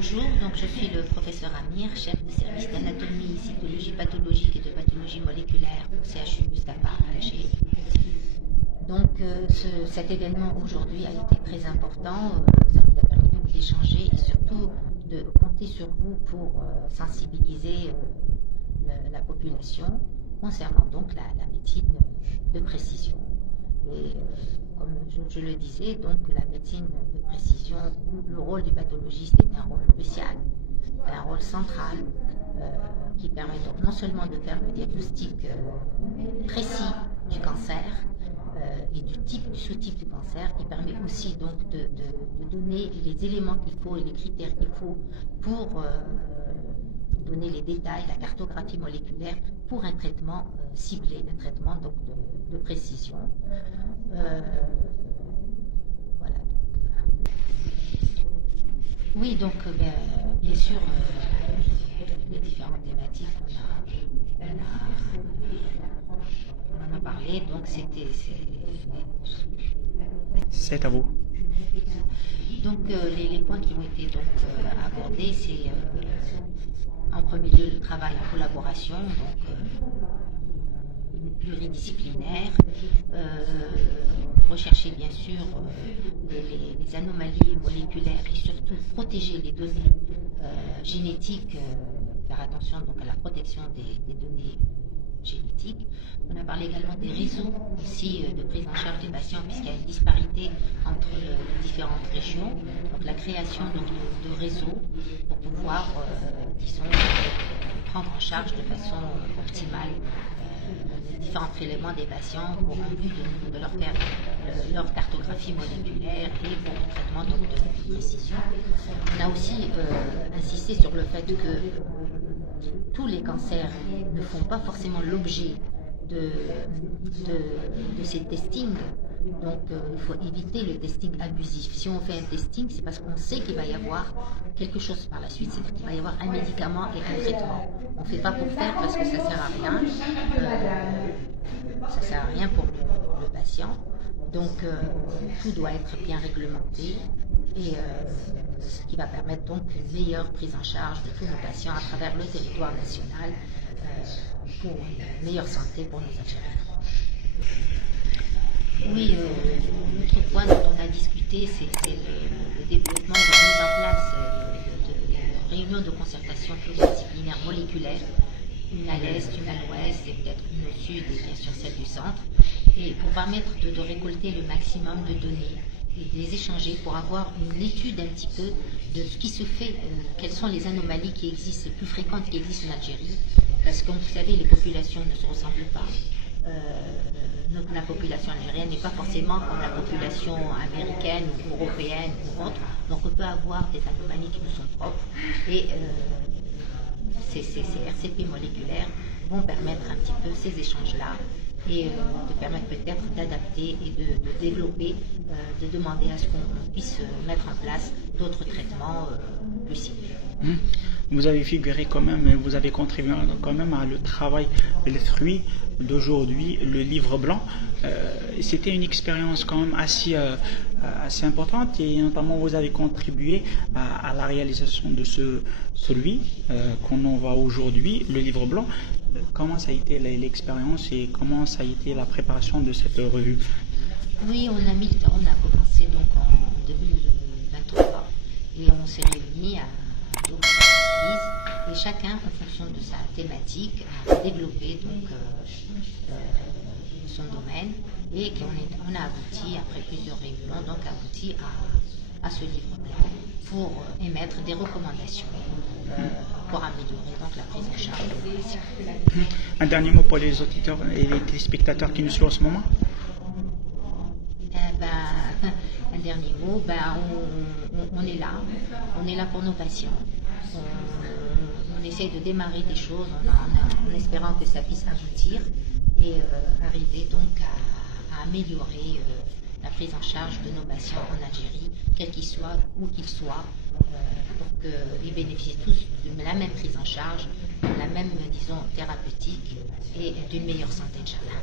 Bonjour, donc je suis le professeur Amir, chef de service d'anatomie, cytologie pathologique et de pathologie moléculaire au CHU Mustapha à Alger. Donc cet événement aujourd'hui a été très important, ça nous a permis donc d'échanger et surtout de compter sur vous pour sensibiliser la population concernant donc la médecine de précision. Et comme je le disais, donc la médecine de précision, le rôle du pathologiste est un rôle crucial, un rôle central qui permet donc non seulement de faire le diagnostic précis du cancer et du sous-type du cancer, qui permet aussi donc de donner les éléments qu'il faut et les critères qu'il faut pour donner les détails, la cartographie moléculaire pour un traitement ciblé, un traitement donc de précision. Voilà. Oui, donc bien sûr, les différentes thématiques, on en a parlé, donc c'est à vous. Donc les points qui ont été donc abordés, c'est en premier lieu le travail en collaboration, donc pluridisciplinaire, rechercher bien sûr les anomalies moléculaires et surtout protéger les données génétiques, faire attention donc à la protection des données génétiques. On a parlé également des réseaux aussi de prise en charge des patients puisqu'il y a une disparité entre les différentes régions. Donc la création donc, de réseaux pour pouvoir, disons, prendre en charge de façon optimale les différents éléments des patients pour un but de leur faire leur cartographie moléculaire et pour le traitement donc, de précision. On a aussi insisté sur le fait que tous les cancers ne font pas forcément l'objet de ces testings. Donc il faut éviter le testing abusif. Si on fait un testing, c'est parce qu'on sait qu'il va y avoir quelque chose par la suite, c'est-à-dire qu'il va y avoir un médicament et un traitement. On ne fait pas pour faire parce que ça ne sert à rien. Ça ne sert à rien pour le patient. Donc tout doit être bien réglementé et ce qui va permettre donc une meilleure prise en charge de tous nos patients à travers le territoire national pour une meilleure santé pour nos Algériens. Oui, l'autre point dont on a discuté, c'est le développement de la mise en place de réunions de concertation pluridisciplinaire moléculaire, une à l'est, une à l'ouest et peut-être une au sud et bien sûr celle du centre, et pour permettre de récolter le maximum de données et de les échanger pour avoir une étude un petit peu de ce qui se fait, quelles sont les anomalies qui existent, les plus fréquentes qui existent en Algérie, parce que comme vous savez, les populations ne se ressemblent pas. La population algérienne n'est pas forcément comme la population américaine ou européenne ou autre, donc on peut avoir des anomalies qui nous sont propres et ces RCP moléculaires vont permettre un petit peu ces échanges-là et de permettre peut-être d'adapter et de développer, de demander à ce qu'on puisse mettre en place d'autres traitements plus ciblés. Vous avez figuré quand même, vous avez contribué quand même à le travail, le fruit d'aujourd'hui, le livre blanc. C'était une expérience quand même assez importante et notamment vous avez contribué à la réalisation de celui qu'on en voit aujourd'hui, le livre blanc. Comment ça a été l'expérience et comment ça a été la préparation de cette revue? Oui, on a commencé donc en 2023 et on s'est réunis à d'autres entreprises et chacun en fonction de sa thématique a développé donc son domaine et qu'on a abouti après plusieurs réunions donc abouti à ce livre blanc pour émettre des recommandations pour améliorer donc la prise en charge des patients. Un dernier mot pour les auditeurs et les téléspectateurs qui nous suivent en ce moment? Un dernier mot, on est là pour nos patients. On essaye de démarrer des choses en espérant que ça puisse aboutir et arriver donc à améliorer la prise en charge de nos patients en Algérie, quels qu'ils soient, où qu'ils soient, pour qu'ils bénéficient tous de la même prise en charge, de la même, disons, thérapeutique et d'une meilleure santé, Inch'Allah.